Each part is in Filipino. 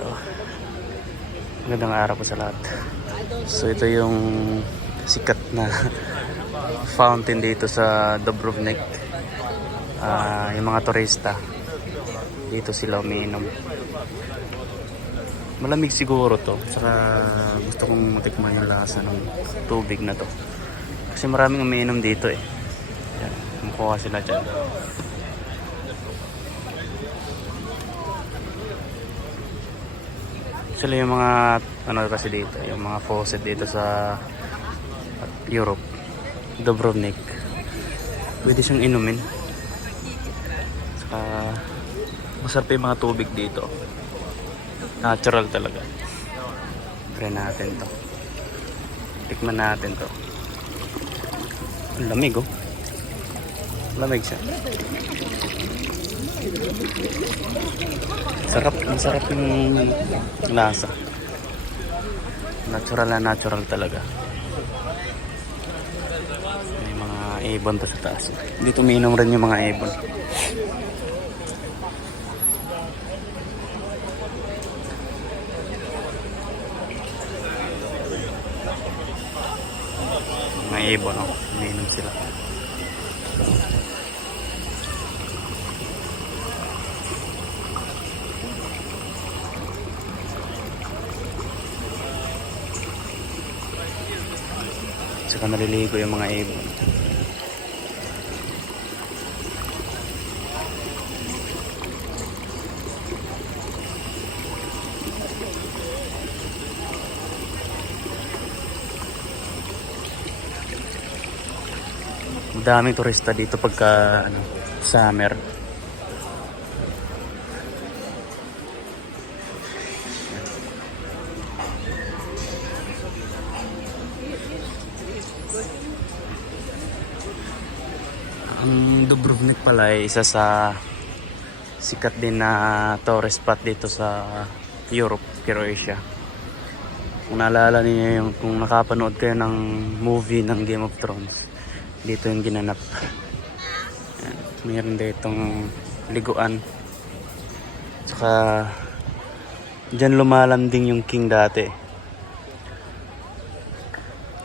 So, magandang araw po sa lahat. So ito yung sikat na fountain dito sa Dubrovnik. Yung mga turista dito sila umiinom. Malamig siguro to. Saka gusto kong matikman yung lasa ng tubig na to. Kasi maraming umiinom dito eh. Yan, kumukuha sila dyan. Sila yung mga ano kasi dito, yung mga faucet dito sa Europe, Dubrovnik. Pwede siyang inumin. Saka masarap yung mga tubig dito. Natural talaga. Try natin to. Tikman natin to. Ang lamig oh. Lamig siya. Masarap yung lasa. Natural na natural talaga. May mga ibon to sa taas. Dito umiinom rin yung mga ibon. Mga ibon, oh. Umiinom sila. Saka naliligo yung mga ibon. Daming turista dito pagka summer. Ang Dubrovnik pala ay isa sa sikat din na tourist spot dito sa Europe, Croatia. Kung naalala niyo yung kung nakapanood kayo ng movie ng Game of Thrones, dito yung ginanap. Yan. Mayroon ditong liguan. Tsaka dyan lumalanding yung king dati.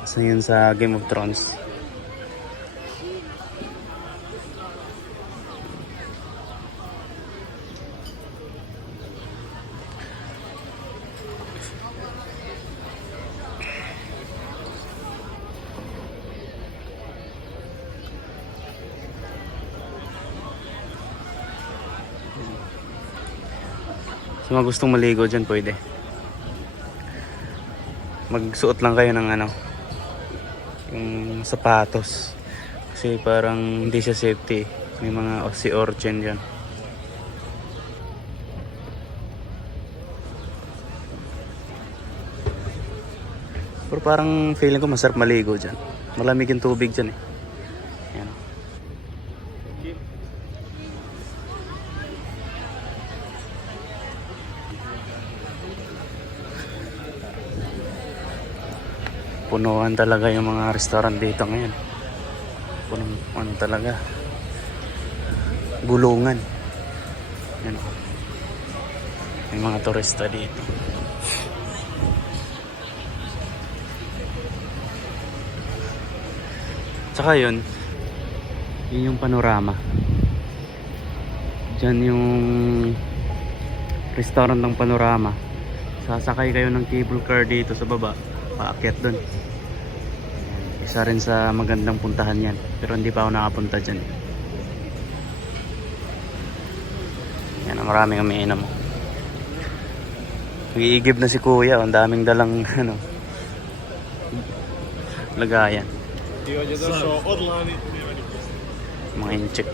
Kasi yun sa Game of Thrones. So mga gustong maligo dyan pwede. Magsuot lang kayo ng yung sapatos. Kasi parang hindi siya safety. May mga sea urchin dyan. Pero parang feeling ko masarap maligo dyan. Malamig yung tubig dyan eh. Yan. Punuan talaga yung mga restaurant dito ngayon. Punong talaga. Gulungan. Yan. Yung mga turista dito. Tsaka yun yung panorama. Diyan yung restaurant ng panorama. Sasakay kayo ng cable car dito sa baba. Paakyat dun. Isa rin sa magandang puntahan yan. Pero hindi pa ako nakapunta dyan. Yan, maraming umiinom. Nag-iigib na si kuya. Ang daming dalang lagayan. Mga incheck.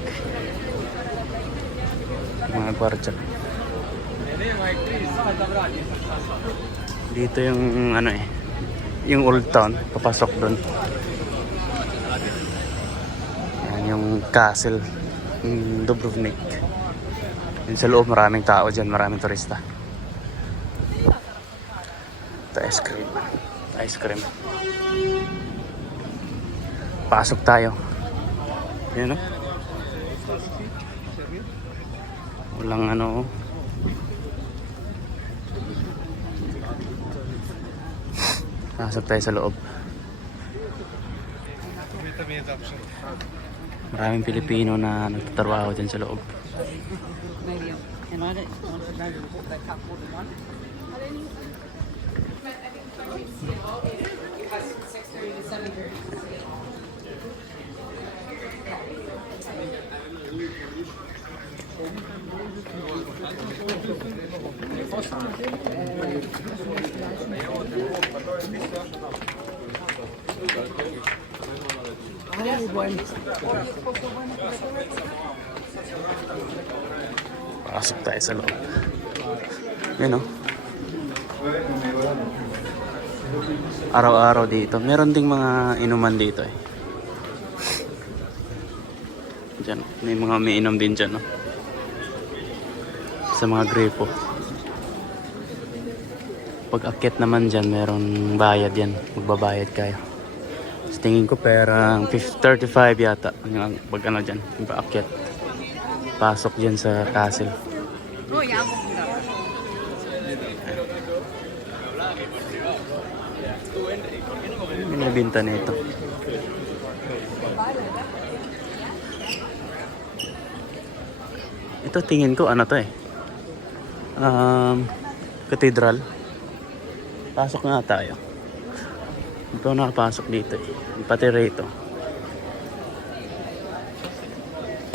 Mga kwartsa. Dito yung yung Old Town, papasok doon. Yan yung castle yung Dubrovnik. Yung sa loob maraming tao dyan, maraming turista. Ito ice cream. Pasok tayo. Yan o. Walang Pasok tayo sa loob. Maraming Pilipino na nagtatrabaho dyan sa loob. Pasok tayo sa loob. Yan o. Araw-araw dito. Meron ding mga inuman dito eh. Diyan. May mga umiinom din dyan. No? Sa mga gripo. Pag akyat naman dyan, meron bayad yan. Magbabayad kayo. So, tingin ko perang 35 yata. Yung pag ano dyan, yung paakyat. Pasok dyan sa castle. May nabinta nito. Ito tingin ko ano to eh. Cathedral. Pasok nga tayo. Hindi pa ako nakapasok dito eh. Pati rito.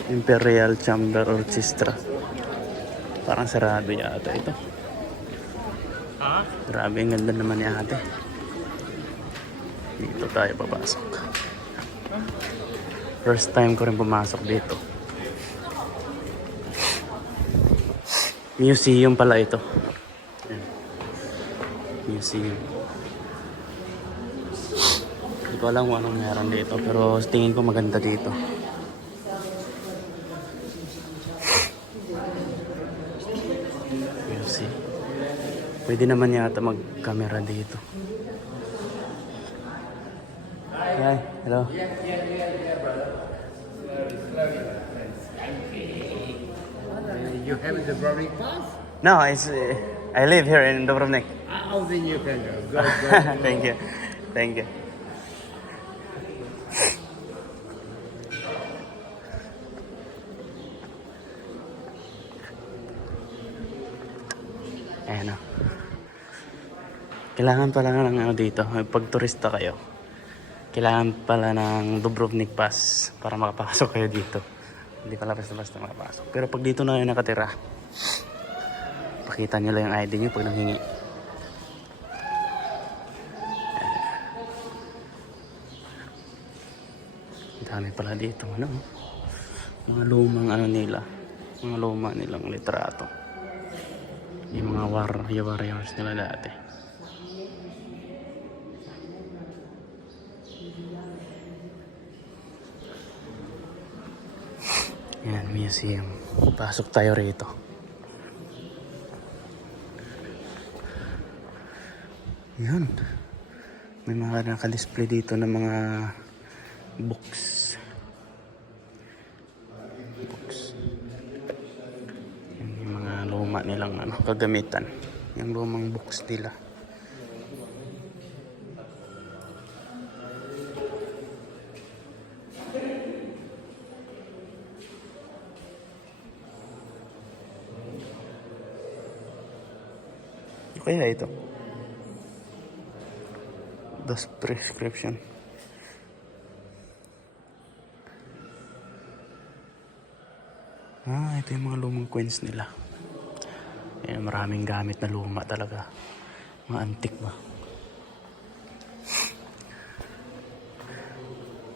Imperial Chamber Orchestra. Parang sarado yata ito. Grabe, ang ganda naman ni ate. Dito tayo papasok. First time ko rin pumasok dito. Museum pala ito. Ayan. Museum. Hindi ko alam kung anong meron dito. Pero tingin ko maganda dito. Museum. Pwede naman yata mag-camera dito. Hi, hello. You have the boarding pass? No, I live here in Dubrovnik. Oh, then you can go. Thank you. Thank you. Ayan o. Kailangan pala ng ano dito, pag turista kayo, kailangan pala ng Dubrovnik Pass para makapasok kayo dito. Hindi pala basta-basta makapasok. Pero pag dito na yung nakatira, pakita nyo lang yung ID nyo pag nanghingi. Dami pala dito, ano? Mga lumang ano nila, mga luma nilang litrato. Yung mga warriors nila dati. Yan, museum. Pasok tayo rito. Yan. May mga naka-display dito ng mga books. Yan, yung mga luma nilang ano, kagamitan. Yung lumang books nila. Kaya ito. Das prescription. Ito yung mga lumang coins nila. Ayan, maraming gamit na luma talaga. Mga antique ba?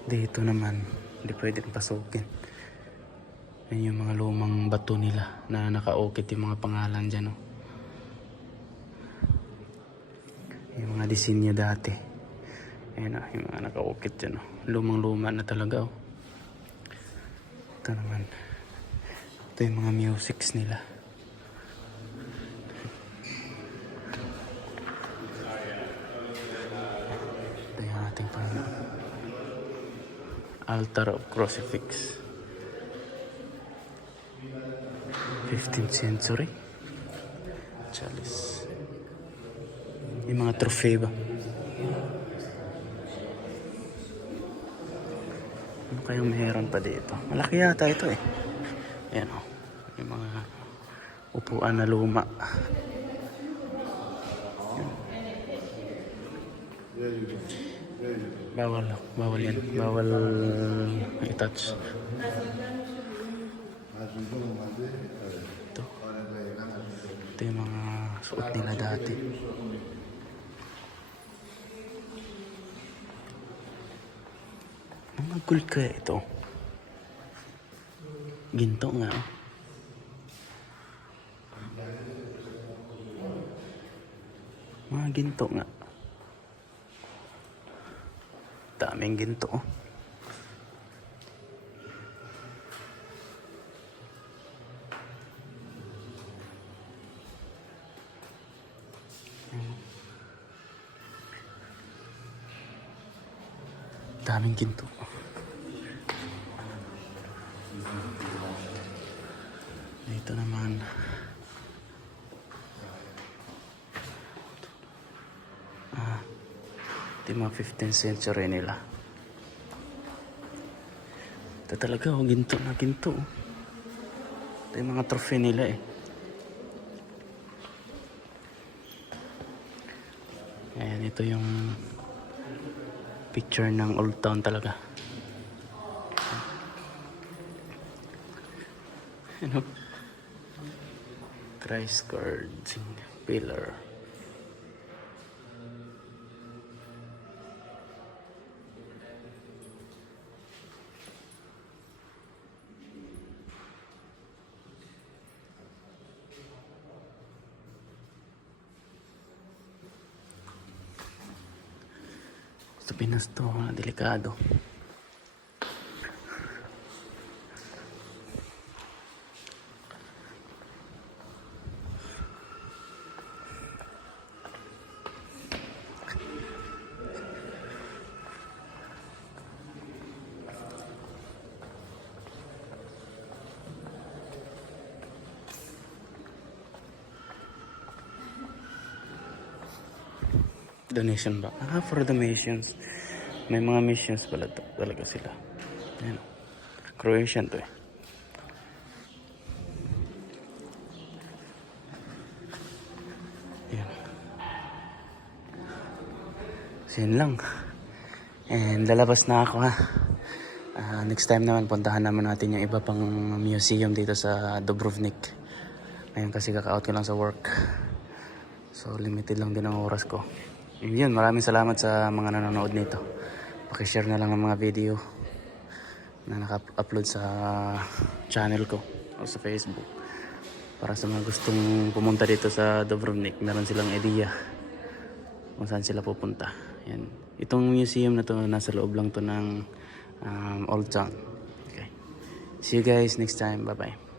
Dito naman, hindi pwedeng pasukin. Ayan yung mga lumang bato nila na nakaukit yung mga pangalan dyan. Oh. Yung mga disenyo dati. Ayan yung mga nakaukit dyan. Lumang-luma na talaga. Ito naman. Ito yung mga musics nila. Ito yung ating Panginoon. Altar of Crucifix. 15th century. Chalice. Yung mga trophy ba? Ano kayong meron pa dito? Malaki yata ito eh. Ayan o. Yung mga upuan na luma. Bawal yan. Bawal i-touch. Ito. Ito yung mga suot nila dati. Mga gold kaya ito? Ginto nga. Mga ginto nga. Daming ginto. Daming ginto. Dito naman. Ito yung mga 15th century nila. Ito talaga, ginto na ginto. Ito yung mga trophy nila eh. Ayan, ito yung picture ng Old Town talaga. Ano? Christ cards, pillar. Sa Pinas to, delikado. Donation ba? For donations. May mga missions pala talaga sila. Ayan. Croatian to eh. Ayan. So yun lang. And lalabas na ako ha. Next time naman puntahan naman natin yung iba pang museum dito sa Dubrovnik. Ngayon kasi kaka-out ko lang sa work. So limited lang din ang oras ko. Yun, maraming salamat sa mga nanonood nito. Pakishare na lang ng mga video na naka-upload sa channel ko o sa Facebook. Para sa mga gustong pumunta dito sa Dubrovnik, meron silang idea kung saan sila pupunta. Yan. Itong museum na to, nasa loob lang to ng Old Town. Okay. See you guys next time. Bye-bye.